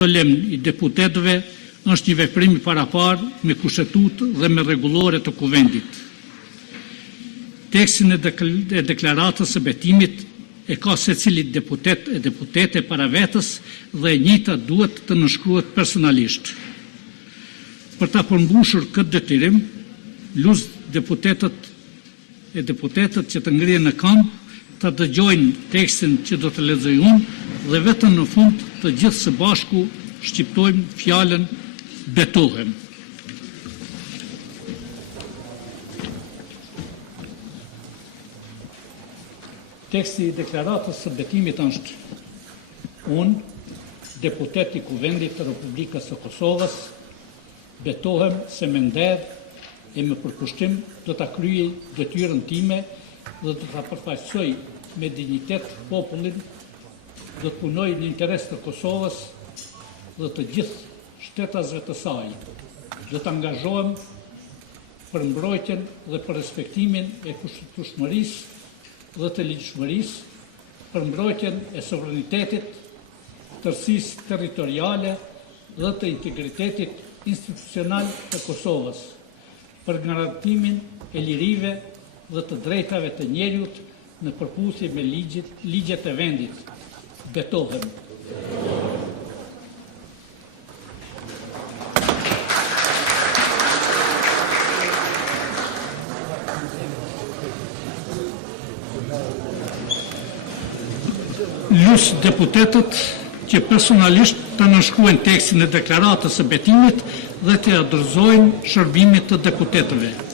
Lem I deputetëve është një veprim I paraparë me kushtetutë dhe me rregullore të kuvendit. Tekstin e deklaratës së betimit e ka secili deputet e deputete para vetës dhe e njëjta duhet të nënshkruhet personalisht. Për ta përmbushur këtë detyrim, luz deputetët e deputetët që të ngrihen në kamp të dëgjojnë tekstin që do të lexoj unë dhe vetëm në fund të gjithë së bashku shqiptojmë fjalën betohem. Teksti I deklaratës së betimit është: unë, deputet I Kuvendit të Republikës së Kosovës, betohem se me nder e me përkushtim do ta kryej detyrën time dhe do ta përfaqësoj me dinjitet popullin, do të punoj në interes të Kosovës dhe të gjithë shtetasve të saj. Do të angazhohem për mbrojtjen dhe për respektimin e kushtetueshmërisë dhe të ligjshmërisë, për mbrojtjen e sovranitetit, tërësisë territoriale dhe të integritetit institucional të Kosovës, për garantimin e lirive dhe të drejtave të njerëzit në përputhje me ligjet e vendit. Betohem. Lus deputetët që personalisht të nënshkruajnë tekstin e deklaratës së betimit dhe të dorëzojnë shërbimet të deputetëve.